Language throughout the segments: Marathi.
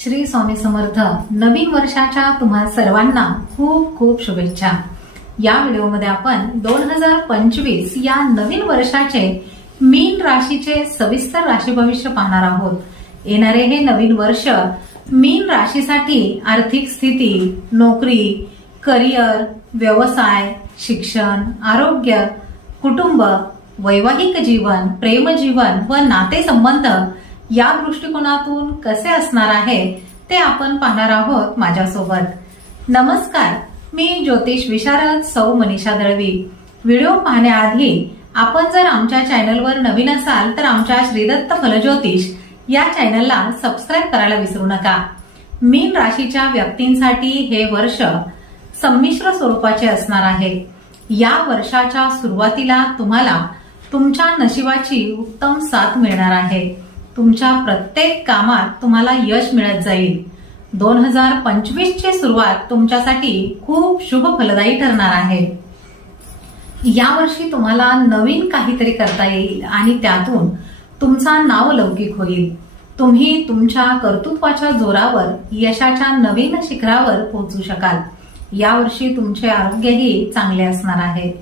श्री स्वामी समर्थ नवीन वर्षाच्या तुम्हा सर्वांना खूप खूप शुभेच्छा. या व्हिडिओमध्ये आपण दोन हजार पंचवीस या नवीन वर्षाचे मीन राशीचे सविस्तर राशी भविष्य पाहणार आहोत. येणारे हे नवीन वर्ष मीन राशीसाठी आर्थिक स्थिती नोकरी करिअर व्यवसाय शिक्षण आरोग्य कुटुंब वैवाहिक जीवन प्रेमजीवन व नातेसंबंध या दृष्टिकोनातून कसे असणार आहे ते आपण पाहणार आहोत माझ्यासोबत. नमस्कार मी ज्योतिष विशारद सौ मनीषा दळवी. व्हिडिओ पाहण्याआधी आपण जर आमच्या चॅनलवर नवीन असाल तर आमच्या श्रीदत्त फलज्योतिष या चॅनलला सबस्क्राईब करायला विसरू नका. मीन राशीच्या व्यक्तींसाठी हे वर्ष संमिश्र स्वरूपाचे असणार आहे. या वर्षाच्या सुरुवातीला तुम्हाला तुमच्या नशिबाची उत्तम साथ मिळणार आहे. तुमच्या प्रत्येक कामात तुम्हाला यश मिळत जाईल. दोन हजार पंचवीस ची सुरुवात तुमच्यासाठी खूप शुभ फलदायी ठरणार आहे. यावर्षी तुम्हाला नवीन काहीतरी करता येईल आणि त्यातून तुमचा नाव लौकिक होईल. तुम्ही तुमच्या कर्तृत्वाच्या जोरावर यशाच्या नवीन शिखरावर पोहोचू शकाल. यावर्षी तुमचे आरोग्यही चांगले असणार आहे.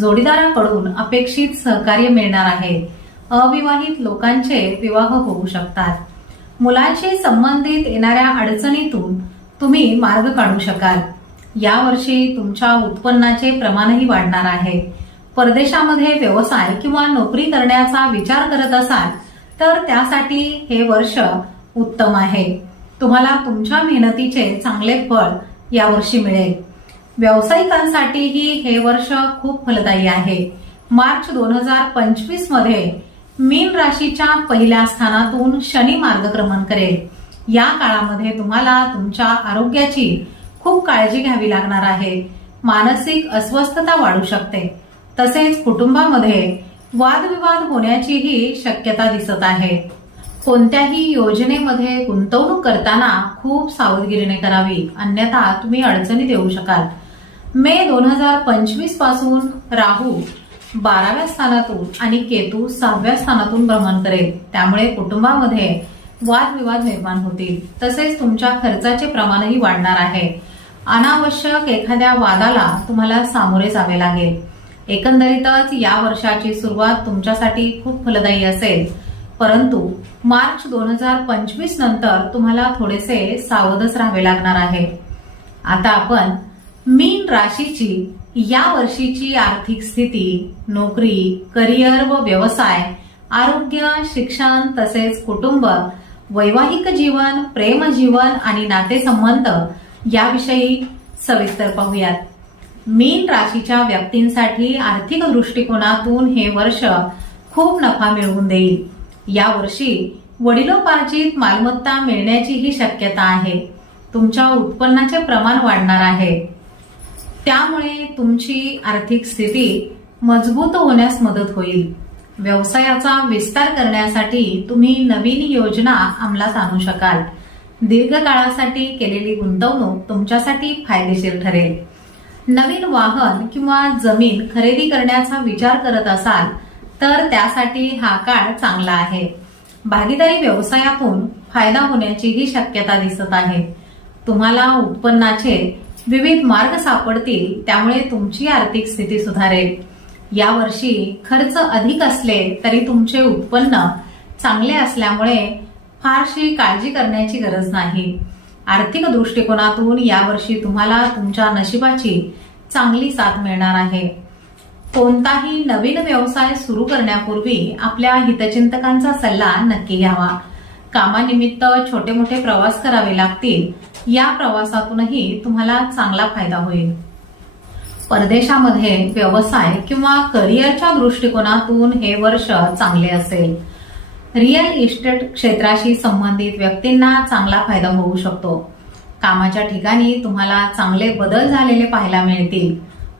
जोडीदाराकडून अपेक्षित सहकार्य मिळणार आहे. अविवाहित लोकांचे विवाह होऊ शकतात. मुलांशी संबंधित येणाऱ्या अडचणीतून तुम्ही मार्ग काढू शकाल. यावर्षी तुमच्या उत्पन्नाचे प्रमाणही वाढणार आहे. परदेशामध्ये व्यवसाय किंवा नोकरी करण्याचा विचार करत असाल तर त्यासाठी हे वर्ष उत्तम आहे. तुम्हाला तुमच्या मेहनतीचे चांगले फळ यावर्षी मिळेल. व्यावसायिकांसाठीही हे वर्ष खूप फलदायी आहे. मार्च दोन हजार पंचवीसमध्ये मीन राशीच्या पहिल्या स्थानातून शनी मार्गक्रमण करेल. या काळामध्ये तुम्हाला तुमच्या आरोग्याची खूप काळजी घ्यावी लागणार आहे. मानसिक अस्वस्थता वाढू शकते. तसेच कुटुंबामध्ये वादविवाद होण्याचीही शक्यता दिसत आहे. कोणत्याही योजनेमध्ये गुंतवणूक करताना खूप सावधगिरीने करावी. अन्यथा तुम्ही अडचणीत येऊ शकाल. मे दोन हजार पंचवीसपासून राहू बाराव्या स्थानातून आणि केतू सहाव्या स्थानातून भ्रमण करेल. त्यामुळे कुटुंबामध्ये वादविवाद निर्माण होतील. तसेच तुमच्या खर्चाचे प्रमाणही वाढणार आहे. अनावश्यक एखाद्या वादाला तुम्हाला सामोरे जावे लागेल. एकंदरीतच या वर्षाची सुरुवात तुमच्यासाठी खूप फलदायी असेल. परंतु मार्च दोन हजार पंचवीस नंतर तुम्हाला थोडेसे सावधच राहावे लागणार आहे. आता आपण मीन राशीची या वर्षीची आर्थिक स्थिती नोकरी करिअर व व्यवसाय आरोग्य शिक्षण तसेच कुटुंब वैवाहिक जीवन प्रेम जीवन आणि नातेसंबंध याविषयी सविस्तर पाहूयात. मीन राशीच्या व्यक्तींसाठी आर्थिक दृष्टिकोनातून हे वर्ष खूप नफा मिळवून देईल. या वर्षी वडिलोपार्जित मालमत्ता मिळण्याचीही शक्यता आहे. तुमच्या उत्पन्नाचे प्रमाण वाढणार आहे. त्यामुळे तुमची आर्थिक स्थिती मजबूत होण्यास मदत होईल. व्यवसायाचा विस्तार करण्यासाठी तुम्ही नवीन योजना अंमलात आणू शकाल. दीर्घकाळासाठी केलेली गुंतवणूक तुमच्यासाठी फायदेशीर ठरेल. नवीन वाहन किंवा जमीन खरेदी करण्याचा विचार करत असाल तर त्यासाठी हा काळ चांगला आहे. भागीदारी व्यवसायातून फायदा होण्याचीही शक्यता दिसत आहे. तुम्हाला उत्पन्नाचे विविध मार्ग सापडतील त्यामुळे तुमची आर्थिक स्थिती सुधारेल. यावर्षी खर्च अधिक असले तरी तुमचे उत्पन्न चांगले असल्यामुळे फारशी काळजी करण्याची गरज नाही. आर्थिक दृष्टिकोनातून यावर्षी तुम्हाला तुमच्या नशिबाची चांगली साथ मिळणार आहे. कोणताही नवीन व्यवसाय सुरू करण्यापूर्वी आपल्या हितचिंतकांचा सल्ला नक्की घ्यावा. कामानिमित्त छोटे मोठे प्रवास करावे लागतील या प्रवासातूनही तुम्हाला चांगला फायदा होईल. परदेशामध्ये व्यवसाय किंवा करिअरच्या दृष्टिकोनातून हे वर्ष चांगले असेल. रिअल इस्टेट क्षेत्राशी संबंधित व्यक्तींना चांगला फायदा होऊ शकतो. कामाच्या ठिकाणी तुम्हाला चांगले बदल झालेले पाहायला मिळतील.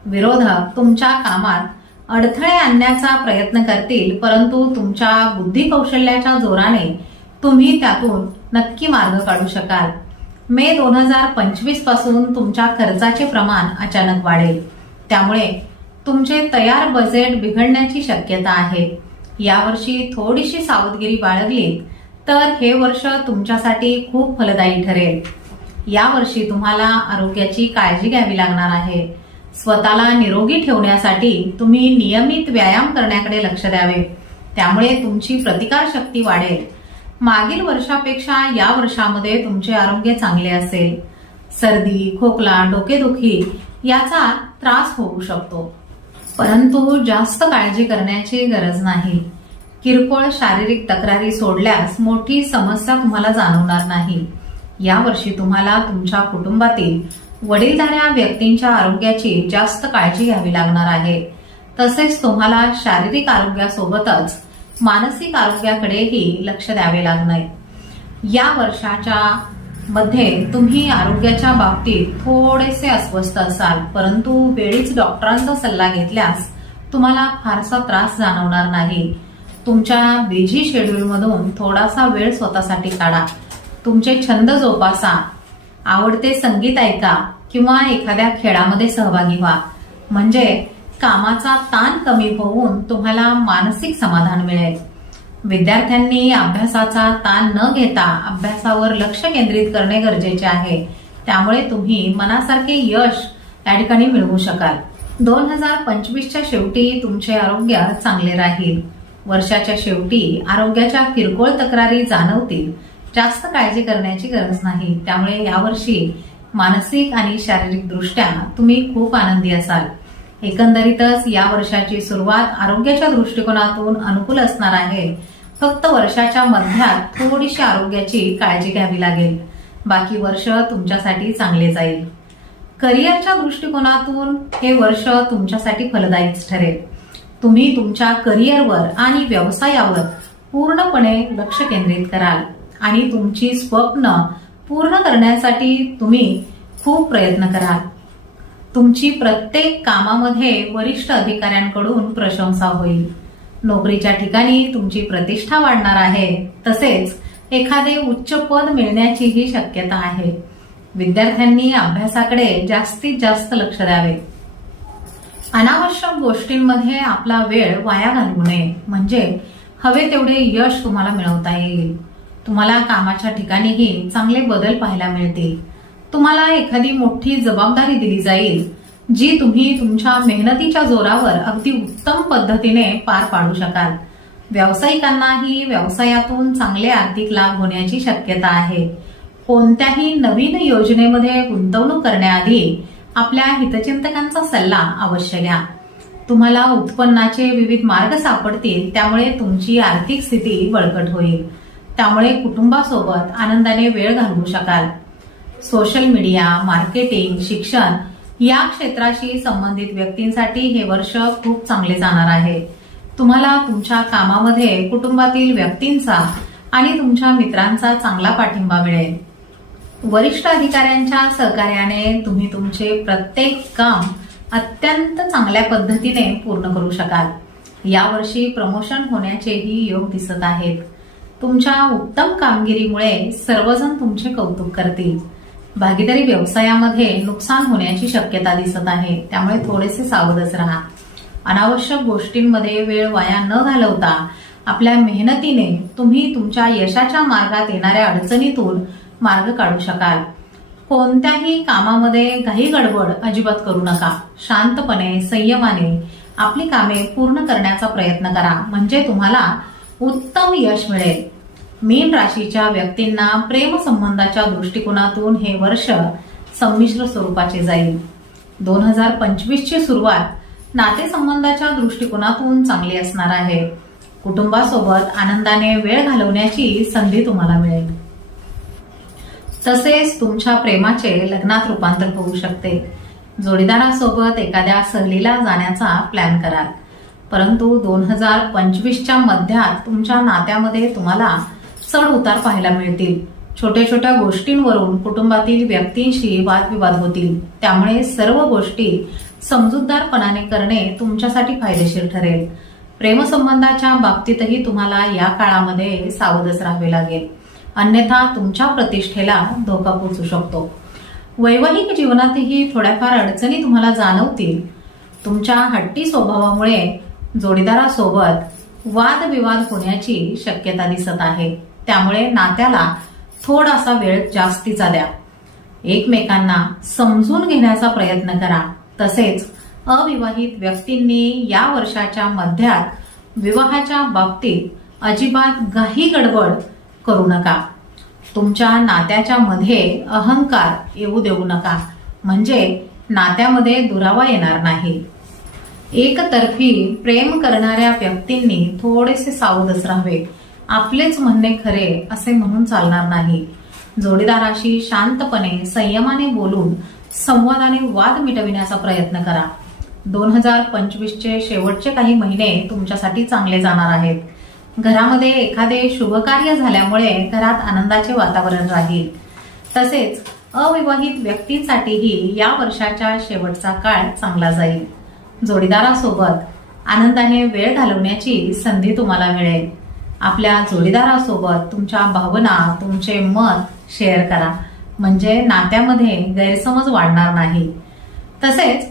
विरोधक तुमच्या कामात अडथळे आणण्याचा प्रयत्न करतील परंतु तुमच्या बुद्धिकौशल्याच्या जोराने तुम्ही त्यातून नक्की मार्ग काढू शकाल. मे दोन हजार पंचवीसपासून तुमच्या खर्चाचे प्रमाण अचानक वाढेल. त्यामुळे तुमचे तयार बजेट बिघडण्याची शक्यता आहे. यावर्षी थोडीशी सावधगिरी बाळगली तर हे वर्ष तुमच्यासाठी खूप फलदायी ठरेल. यावर्षी तुम्हाला आरोग्याची काळजी घ्यावी लागणार आहे. स्वतःला निरोगी ठेवण्यासाठी तुम्ही नियमित व्यायाम करण्याकडे लक्ष द्यावे. त्यामुळे तुमची प्रतिकार शक्ती वाढेल. मागील वर्षापेक्षा या वर्षामध्ये तुमचे आरोग्य चांगले असेल. सर्दी खोकला डोकेदुखी याचा त्रास होऊ शकतो. परंतु जास्त काळजी करण्याची गरज नाही. किरकोळ शारीरिक तक्रारी सोडल्यास मोठी समस्या तुम्हाला जाणवणार नाही. यावर्षी तुम्हाला तुमच्या कुटुंबातील वडीलधाऱ्या व्यक्तींच्या आरोग्याची जास्त काळजी घ्यावी लागणार आहे. तसेच तुम्हाला शारीरिक आरोग्यासोबतच मानसिक आरोग्याकडेही लक्ष द्यावे लागणार. या वर्षाच्या मध्ये तुम्ही आरोग्याच्या बाबतीत थोडेसे अस्वस्थ असाल परंतु वेळीच डॉक्टरांचा सल्ला घेतल्यास तुम्हाला फारसा त्रास जाणवणार नाही. तुमच्या बिझी शेड्यूलमधून थोडासा वेळ स्वतःसाठी काढा. तुमचे छंद जोपासा. आवडते संगीत ऐका किंवा एखाद्या खेळामध्ये सहभागी व्हा. म्हणजे कामाचा ताण कमी होऊन तुम्हाला मानसिक समाधान मिळेल. विद्यार्थ्यांनी अभ्यासाचा ताण न घेता अभ्यासावर लक्ष केंद्रित करणे गरजेचे आहे. त्यामुळे तुम्ही मनासारखे यश या ठिकाणी मिळवू शकाल. दोन हजार पंचवीसच्या शेवटी तुमचे आरोग्य चांगले राहील. वर्षाच्या शेवटी आरोग्याच्या किरकोळ तक्रारी जाणवतील. जास्त काळजी करण्याची गरज नाही. त्यामुळे यावर्षी मानसिक आणि शारीरिकदृष्ट्या तुम्ही खूप आनंदी असाल. एकंदरीतच या वर्षाची सुरुवात आरोग्याच्या दृष्टिकोनातून अनुकूल असणार आहे. फक्त वर्षाच्या मध्यात थोडीशी आरोग्याची काळजी घ्यावी लागेल. बाकी वर्ष तुमच्यासाठी चांगले जाईल. करिअरच्या दृष्टिकोनातून हे वर्ष तुमच्यासाठी फलदायीच ठरेल. तुम्ही तुमच्या करिअरवर आणि व्यवसायावर पूर्णपणे लक्ष केंद्रित कराल आणि तुमची स्वप्न पूर्ण करण्यासाठी तुम्ही खूप प्रयत्न कराल. तुमची प्रत्येक कामामध्ये वरिष्ठ अधिकाऱ्यांकडून प्रशंसा होईल. नोकरीच्या ठिकाणी तुमची प्रतिष्ठा वाढणार आहे. तसेच एखादे उच्च पद मिळण्याचीही शक्यता आहे. विद्यार्थ्यांनी अभ्यासाकडे जास्तीत जास्त लक्ष द्यावे. अनावश्यक गोष्टींमध्ये आपला वेळ वाया घालवू नये. म्हणजे हवे तेवढे यश तुम्हाला मिळवता येईल. तुम्हाला कामाच्या ठिकाणीही चांगले बदल पाहायला मिळतील. तुम्हाला एखादी मोठी जबाबदारी दिली जाईल जी तुम्ही तुमच्या मेहनतीच्या जोरावर अगदी उत्तम पद्धतीने पार पाडू शकाल. व्यावसायिकांनाही व्यवसायातून चांगले आर्थिक लाभ होण्याची शक्यता आहे. कोणत्याही नवीन योजनेमध्ये गुंतवणूक करण्याआधी आपल्या हितचिंतकांचा सल्ला अवश्य घ्या. तुम्हाला उत्पन्नाचे विविध मार्ग सापडतील त्यामुळे तुमची आर्थिक स्थिती बळकट होईल. त्यामुळे कुटुंबासोबत आनंदाने वेळ घालवू शकाल. सोशल मीडिया मार्केटिंग शिक्षण या क्षेत्राशी संबंधित व्यक्तींसाठी हे वर्ष खूप चांगले जाणार आहे. तुम्हाला तुमच्या कामामध्ये कुटुंबातील व्यक्तींचा आणि तुमच्या मित्रांचा चांगला पाठिंबा मिळेल. वरिष्ठ अधिकाऱ्यांच्या सहकार्याने तुम्ही तुमचे प्रत्येक काम अत्यंत चांगल्या पद्धतीने पूर्ण करू शकाल. यावर्षी प्रमोशन होण्याचेही योग दिसत आहेत. तुमच्या उत्तम कामगिरीमुळे सर्वजण तुमचे कौतुक करतील. भागीदारी व्यवसायामध्ये नुकसान होण्याची शक्यता दिसत आहे. त्यामुळे थोडेसे सावधच राहा. अनावश्यक गोष्टींमध्ये वेळ वाया न घालवता आपल्या मेहनतीने तुम्ही तुमच्या यशाच्या मार्गात येणाऱ्या अडचणीतून मार्ग काढू शकाल. कोणत्याही कामामध्ये घाई गडबड अजिबात करू नका. शांतपणे संयमाने आपली कामे पूर्ण करण्याचा प्रयत्न करा. म्हणजे तुम्हाला उत्तम यश मिळेल. मीन राशीच्या व्यक्तींना प्रेम संबंधाच्या दृष्टिकोनातून हे वर्ष संमिश्र स्वरूपाचे जाईल. दोन हजार पंचवीसची सुरुवात नातेसंबंधाच्या दृष्टिकोनातून चांगली असणार आहे. कुटुंबासोबत आनंदाने वेळ घालवण्याची संधी तुम्हाला मिळेल. तसेच तुमच्या प्रेमाचे लग्नात रूपांतर होऊ शकते. जोडीदारासोबत एखाद्या सहलीला जाण्याचा प्लॅन कराल. परंतु दोन हजार पंचवीसच्या मध्यात तुमच्या नात्यामध्ये तुम्हाला चढ उतार पाहायला मिळतील. छोट्या छोट्या गोष्टींवरून कुटुंबातील व्यक्तींशी वादविवाद होतील. त्यामुळे सर्व गोष्टी समजूतदारपणाने करणे तुमच्यासाठी फायदेशीर ठरेल. प्रेमसंबंधाच्या बाबतीतही तुम्हाला या काळामध्ये सावधच राहावे लागेल. अन्यथा तुमच्या प्रतिष्ठेला धोका पोचू शकतो. वैवाहिक जीवनातही थोड्याफार अडचणी तुम्हाला जाणवतील. तुमच्या हट्टी स्वभावामुळे जोडीदारासोबत वादविवाद होण्याची शक्यता दिसत आहे. त्यामुळे नात्याला थोडासा वेळ जास्तीचा द्या. एकमेकांना समजून घेण्याचा प्रयत्न करा. तसेच अविवाहित व्यक्तींनी या वर्षाच्या मध्यात विवाहाच्या बाबतीत अजिबात घाई गडबड करू नका. तुमच्या नात्याच्या मध्ये अहंकार येऊ देऊ नका. म्हणजे नात्यामध्ये दुरावा येणार नाही. एकतर्फी प्रेम करणाऱ्या व्यक्तींनी थोडेसे सावधच राहावे. आपलेच म्हणणे खरे असे म्हणून चालणार नाही. जोडीदाराशी शांतपणे संयमाने बोलून संवादाने वाद मिटविण्याचा प्रयत्न करा. दोन हजार पंचवीसचे शेवटचे काही महिने तुमच्यासाठी चांगले जाणार आहेत. घरामध्ये एखादे शुभकार्य झाल्यामुळे घरात आनंदाचे वातावरण राहील. तसेच अविवाहित व्यक्तींसाठीही या वर्षाच्या शेवटचा काळ चांगला जाईल. जोडीदारासोबत आनंदाने वेळ घालवण्याची संधी तुम्हाला मिळेल. आपल्या जोडीदारासोबत तुमच्या भावना तुमचे मत शेअर करा. म्हणजे नात्यामध्ये गैरसमज वाढणार नाही. तसेच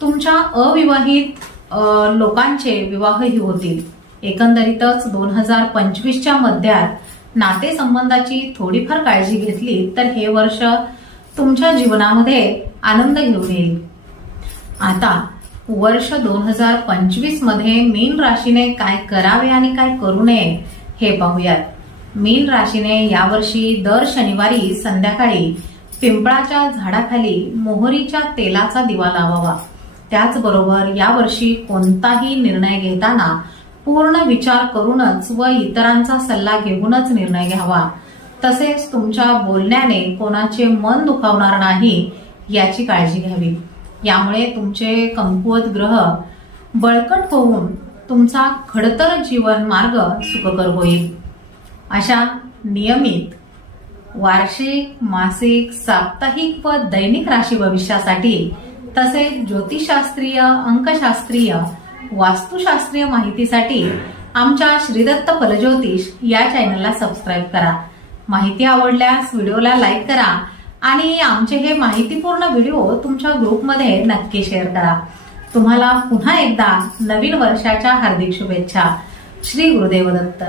तुमच्या अविवाहित लोकांचे विवाहही होतील. एकंदरीतच दोन हजार पंचवीसच्या मध्यात नातेसंबंधाची थोडीफार काळजी घेतली तर हे वर्ष तुमच्या जीवनामध्ये आनंद घेऊन येईल. आता वर्ष दोन हजार पंचवीसमध्ये मीन राशीने काय करावे आणि काय करू नये हे पाहूयात. मीन राशीने यावर्षी दर शनिवारी संध्याकाळी पिंपळाच्या झाडाखाली मोहरीच्या तेलाचा दिवा लावावा. त्याचबरोबर यावर्षी कोणताही निर्णय घेताना पूर्ण विचार करूनच व इतरांचा सल्ला घेऊनच निर्णय घ्यावा. तसेच तुमच्या बोलण्याने कोणाचे मन दुखावणार नाही याची काळजी घ्यावी. यामुळे तुमचे कमकुवत ग्रह बळकट होऊन तुमचा खडतर जीवन मार्ग सुखकर होईल. अशा नियमित वार्षिक मासिक साप्ताहिक व दैनिक राशी भविष्यासाठी तसेच ज्योतिषशास्त्रीय अंकशास्त्रीय वास्तुशास्त्रीय माहितीसाठी आमच्या श्रीदत्त फलज्योतिष या चॅनलला सबस्क्राईब करा. माहिती आवडल्यास व्हिडिओला लाईक करा आणि आमचे हे माहितीपूर्ण व्हिडिओ तुमच्या ग्रुपमध्ये नक्की शेअर करा. तुम्हाला पुन्हा एकदा नवीन वर्षाच्या हार्दिक शुभेच्छा. श्री गुरुदेव दत्त.